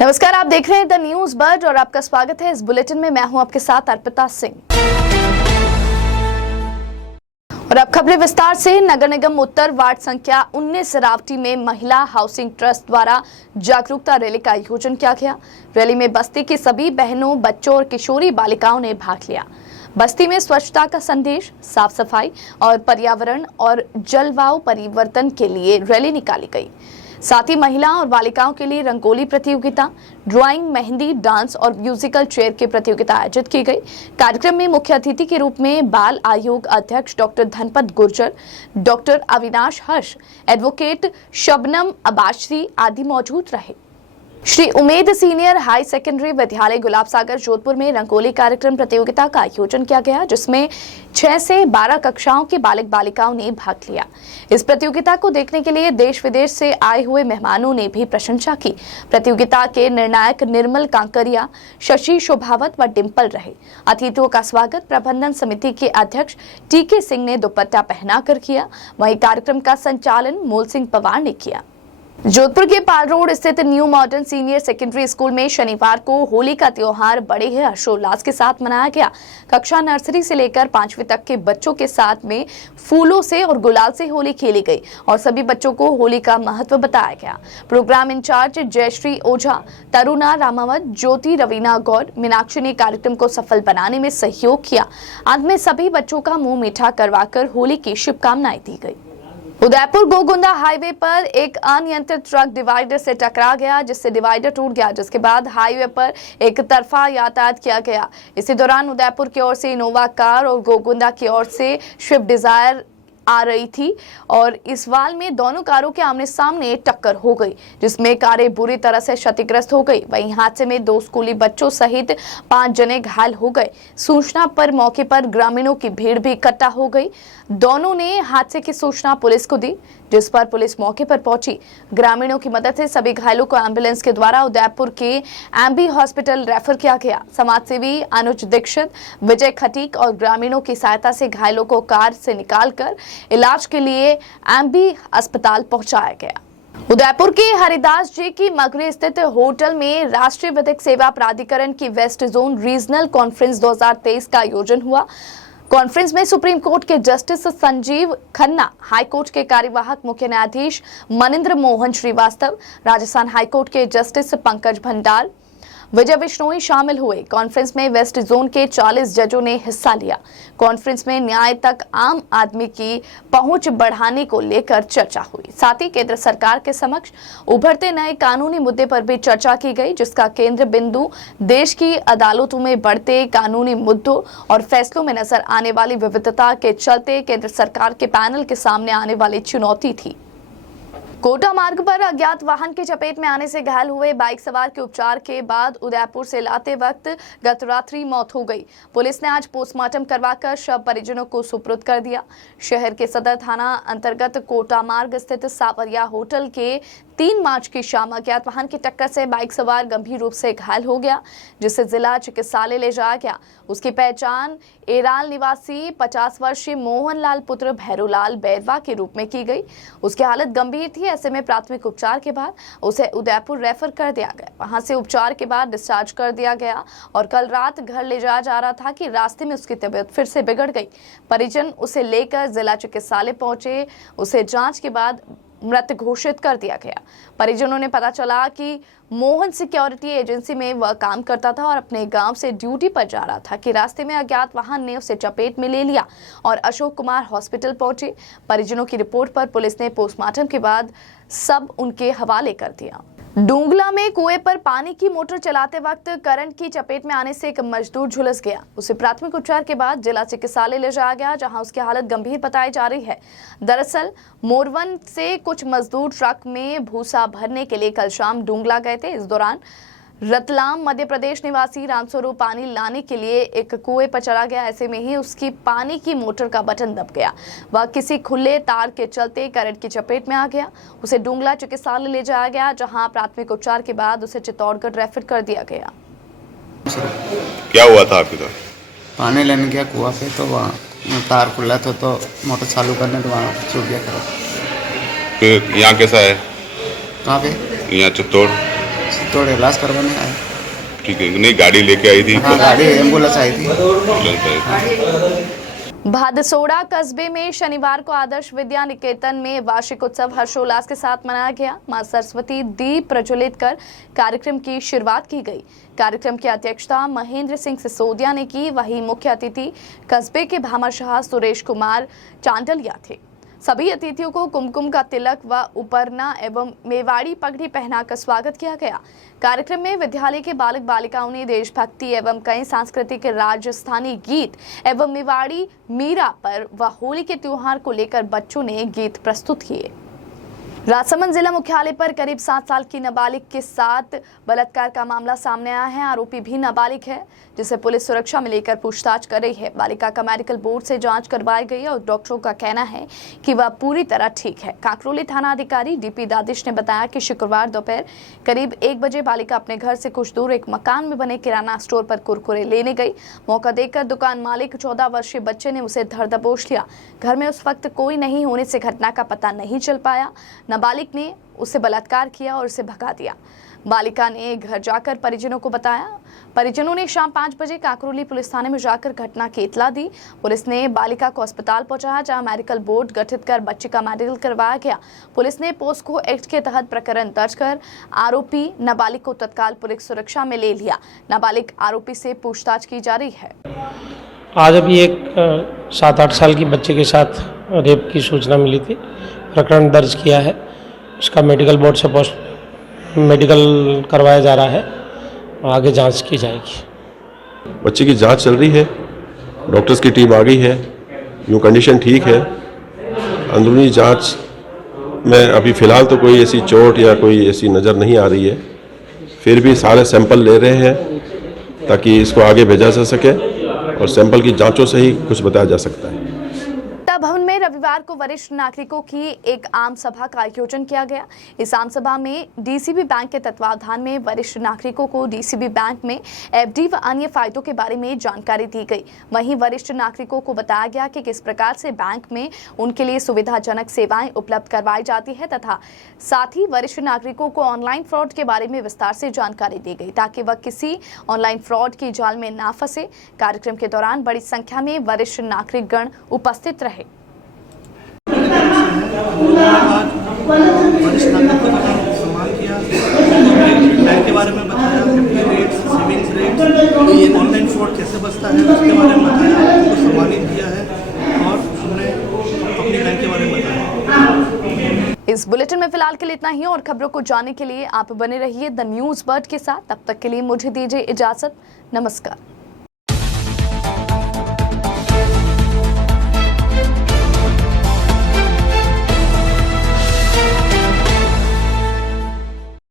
नमस्कार, आप देख रहे हैं द न्यूज बज और आपका स्वागत है इस बुलेटिन में। मैं हूं आपके साथ अर्पिता सिंह और अब खबरें विस्तार से। नगर निगम उत्तर वार्ड संख्या 19 रावटी में महिला हाउसिंग ट्रस्ट द्वारा जागरूकता रैली का आयोजन किया गया। रैली में बस्ती की सभी बहनों, बच्चों और किशोरी बालिकाओं ने भाग लिया। बस्ती में स्वच्छता का संदेश, साफ सफाई और पर्यावरण और जलवायु परिवर्तन के लिए रैली निकाली गई। साथ ही महिला और बालिकाओं के लिए रंगोली प्रतियोगिता, ड्राइंग, मेहंदी, डांस और म्यूजिकल चेयर की प्रतियोगिता आयोजित की गई। कार्यक्रम में मुख्य अतिथि के रूप में बाल आयोग अध्यक्ष डॉक्टर धनपत गुर्जर, डॉक्टर अविनाश हर्ष, एडवोकेट शबनम अबाशी आदि मौजूद रहे। Shri Umed senior high secondary विद्यालय गुलाब सागर जोधपुर में रंगोली कार्यक्रम प्रतियोगिता का आयोजन किया गया, जिसमें 6 से 12 कक्षाओं के बालक बालिकाओं ने भाग लिया। इस प्रतियोगिता को देखने के लिए देश विदेश से आए हुए मेहमानों ने भी प्रशंसा की। प्रतियोगिता के निर्णायक निर्मल कांकरिया, शशि शोभावत व डिम्पल रहे। अतिथियों का स्वागत प्रबंधन समिति के अध्यक्ष टीके सिंह ने दुपट्टा पहनाकर किया। वहीं कार्यक्रम का संचालन मूल सिंह पवार ने किया। जोधपुर के पाल रोड स्थित new modern senior secondary school में शनिवार को होली का त्योहार बड़े ही हर्षोल्लास के साथ मनाया गया। कक्षा नर्सरी से लेकर 5वीं तक के बच्चों के साथ में फूलों से और गुलाल से होली खेली गई और सभी बच्चों को होली का महत्व बताया गया। प्रोग्राम इंचार्ज जयश्री ओझा, तरुणा रामावत, ज्योति रवीना गौड़, मीनाक्षी ने कार्यक्रम को सफल बनाने में सहयोग किया। अंत में सभी बच्चों का मुंह मीठा करवाकर होली की शुभकामनाएं दी गई। उदयपुर गोगुंदा हाईवे पर एक अनियंत्रित ट्रक डिवाइडर से टकरा गया, जिससे डिवाइडर टूट गया, जिसके बाद हाईवे पर एक तरफा यातायात किया गया। इसी दौरान उदयपुर की ओर से इनोवा कार और गोगुंदा की ओर से स्विफ्ट डिजायर आ रही थी और इस वाल में दोनों कारों के आमने सामने टक्कर हो गई, जिसमें कारें बुरी तरह से क्षतिग्रस्त हो गई। वहीं हादसे में 2 स्कूली बच्चों सहित 5 जने घायल हो गए। सूचना पर मौके पर ग्रामीणों की भीड़ भी इकट्ठा हो गई। दोनों ने हादसे की सूचना पुलिस को दी, जिस पर पुलिस मौके पर पहुंची। ग्रामीणों की मदद से सभी घायलों को एम्बुलेंस के द्वारा उदयपुर के एमबी हॉस्पिटल रेफर किया गया। समाजसेवी अनुज दीक्षित, विजय खटीक और ग्रामीणों की सहायता से घायलों को कार से निकालकर इलाज के लिए एमबी अस्पताल पहुंचाया गया। उदयपुर के हरिदास जी की मगरी स्थित होटल में राष्ट्रीय विधिक सेवा प्राधिकरण की वेस्ट जोन रीजनल कॉन्फ्रेंस 2023 का आयोजन हुआ। कॉन्फ्रेंस में सुप्रीम कोर्ट के justice Sanjeev Khanna, high court के कार्यवाहक मुख्य न्यायाधीश मनिंद्र मोहन श्रीवास्तव, राजस्थान हाई कोर्ट के जस्टिस पंकज भंडार, विजय बिश्नोई शामिल हुए। कॉन्फ्रेंस में वेस्ट जोन के 40 जजों ने हिस्सा लिया। कॉन्फ्रेंस में न्याय तक आम आदमी की पहुंच बढ़ाने को लेकर चर्चा हुई। साथ ही केंद्र सरकार के समक्ष उभरते नए कानूनी मुद्दे पर भी चर्चा की गई, जिसका केंद्र बिंदु देश की अदालतों में बढ़ते कानूनी मुद्दों और फैसलों में नजर आने वाली विविधता के चलते केंद्र सरकार के पैनल के सामने आने वाली चुनौती थी। कोटा मार्ग पर अज्ञात वाहन की चपेट में आने से घायल हुए बाइक सवार के उपचार के बाद उदयपुर से लाते वक्त गत रात्रि मौत हो गई। पुलिस ने आज पोस्टमार्टम करवाकर शव परिजनों को सुपुर्द कर दिया। शहर के सदर थाना अंतर्गत कोटा मार्ग स्थित सावरिया होटल के 3 मार्च की शाम अज्ञात वाहन की टक्कर से बाइक सवार गंभीर रूप से घायल हो गया, जिसे जिला चिकित्सालय ले जाया गया। उसकी पहचान एराल निवासी 50 वर्षीय मोहनलाल पुत्र भैरूलाल बैरवा के रूप में की गई। उसकी हालत गंभीर थी, ऐसे में प्राथमिक उपचार के बाद उसे उदयपुर रेफर कर दिया गया। वहां से उपचार के बाद डिस्चार्ज कर दिया गया और कल रात घर ले जाया जा रहा था कि रास्ते में उसकी तबीयत फिर से बिगड़ गई। परिजन उसे लेकर जिला चिकित्सालय पहुंचे। उसे जांच के बाद मृत घोषित कर दिया गया। परिजनों ने पता चला कि मोहन सिक्योरिटी एजेंसी में वह काम करता था और अपने गांव से ड्यूटी पर जा रहा था कि रास्ते में अज्ञात वाहन ने उसे चपेट में ले लिया और अशोक कुमार हॉस्पिटल पहुंचे। परिजनों की रिपोर्ट पर पुलिस ने पोस्टमार्टम के बाद सब उनके हवाले कर दिया। डूंगला में कुएं पर पानी की मोटर चलाते वक्त करंट की चपेट में आने से एक मजदूर झुलस गया। उसे प्राथमिक उपचार के बाद जिला चिकित्सालय ले जाया गया, जहां उसकी हालत गंभीर बताई जा रही है। दरअसल मोरवन से कुछ मजदूर ट्रक में भूसा भरने के लिए कल शाम डूंगला गए थे। इस दौरान रतलाम मध्य प्रदेश निवासी रामस्वरूप पानी लाने के लिए एक कुएं पर चला गया। ऐसे में ही उसकी पानी की मोटर का बटन दब गया। वह किसी खुले तार के चलते करंट की चपेट में आ गया। उसे डूंगला चिकित्सालय ले जाया गया, जहां प्राथमिक उपचार के बाद उसे चित्तौड़गढ़ रेफर कर दिया गया। क्या हुआ था आपके साथ? पानी लेने गया कुआं पे, तो वहाँ तार खुला था तो मोटर चालू करने तो वहाँ छूट गया खराब। यहाँ कैसा है? कहाँ पे? यहाँ चित्तौड़ थोड़े इलाज करवाने आए। ठीक है, नहीं गाड़ी लेके आई थी? हाँ, गाड़ी एम्बुलेंस आई थी। एम्बुलेंस आई थी। भादसोड़ा कस्बे में शनिवार को आदर्श विद्या निकेतन में वार्षिक उत्सव हर्षोल्लास के साथ मनाया गया। मां सरस्वती दीप प्रज्वलित कर कार्यक्रम की शुरुआत की गई। कार्यक्रम की अध्यक्षता महेंद्र सिंह सिसोदिया ने की। वहीं मुख्य अतिथि कस्बे के भामाशाह सुरेश कुमार चांडलिया थे। सभी अतिथियों को कुमकुम का तिलक व उपरना एवं मेवाड़ी पगड़ी पहनाकर स्वागत किया गया। कार्यक्रम में विद्यालय के बालक बालिकाओं ने देशभक्ति एवं कई सांस्कृतिक राजस्थानी गीत एवं मेवाड़ी मीरा पर व होली के त्योहार को लेकर बच्चों ने गीत प्रस्तुत किए। राजसमंद जिला मुख्यालय पर करीब 7 साल की नाबालिग के साथ बलात्कार का मामला सामने आया है। आरोपी भी नाबालिग है, जिसे पुलिस सुरक्षा में लेकर पूछताछ कर रही है। बालिका का मेडिकल बोर्ड से जांच करवाई गई और डॉक्टरों का कहना है कि वह पूरी तरह ठीक है। कांकरोली थाना अधिकारी डीपी दादिश ने बताया कि शुक्रवार दोपहर करीब 1 बजे बालिका अपने घर से कुछ दूर एक मकान में बने किराना स्टोर पर कुरकुरे लेने गई। मौका देखकर दुकान मालिक 14 वर्षीय बच्चे ने उसे धर दबोच लिया। घर में उस वक्त कोई नहीं होने से घटना का पता नहीं चल पाया। नाबालिग ने उसे बलात्कार किया और उसे भगा दिया। बालिका ने घर जाकर परिजनों को बताया। परिजनों ने शाम 5 बजे कांकरोली पुलिस थाने में जाकर घटना की इत्तला दी। पुलिस ने बालिका को अस्पताल पहुंचाया, जहां मेडिकल बोर्ड गठित कर बच्चे का मेडिकल करवाया गया। पुलिस ने पोस्को एक्ट के तहत प्रकरण दर्ज कर आरोपी नाबालिग को तत्काल पुलिस सुरक्षा में ले लिया। नाबालिग आरोपी से पूछताछ की जा रही है। आज अभी एक 7-8 साल की बच्चे के साथ रेप की सूचना मिली थी। प्रकरण दर्ज किया है। उसका मेडिकल बोर्ड से मेडिकल करवाया जा रहा है। आगे जांच की जाएगी। बच्चे की जांच चल रही है, डॉक्टर्स की टीम आ गई है, यूँ कंडीशन ठीक है। अंदरूनी जांच में अभी फ़िलहाल तो कोई ऐसी चोट या कोई ऐसी नज़र नहीं आ रही है। फिर भी सारे सैंपल ले रहे हैं ताकि इसको आगे भेजा जा सके और सैंपल की जांचों से ही कुछ बताया जा सकता है। भवन में रविवार को वरिष्ठ नागरिकों की एक आम सभा का आयोजन किया गया। इस आम सभा में डीसीबी बैंक के तत्वावधान में वरिष्ठ नागरिकों को डीसीबी बैंक में एफडी व अन्य फायदों के बारे में जानकारी दी गई। वहीं वरिष्ठ नागरिकों को बताया गया कि किस प्रकार से बैंक में उनके लिए सुविधाजनक सेवाएं उपलब्ध करवाई जाती है तथा साथ ही वरिष्ठ नागरिकों को ऑनलाइन फ्रॉड के बारे में विस्तार से जानकारी दी गई ताकि वह किसी ऑनलाइन फ्रॉड की जाल में ना फंसे। कार्यक्रम के दौरान बड़ी संख्या में वरिष्ठ नागरिकगण उपस्थित रहे। वरिष्ठ नागरिकों का सम्मान किया, बैंक के बारे में बताया, रेट्स, सेविंग्स रेट्स, ये ऑनलाइन फ्रॉड कैसे बचता है उसके बारे में बताया, उनको सम्मानित किया है और हमने अपने बैंक के बारे में बताया। इस बुलेटिन में फिलहाल के लिए इतना ही और खबरों को जानने के लिए आप बने रहिए द न्यूज़ बर्ड के साथ। तब तक के लिए मुझे दीजिए इजाजत। नमस्कार।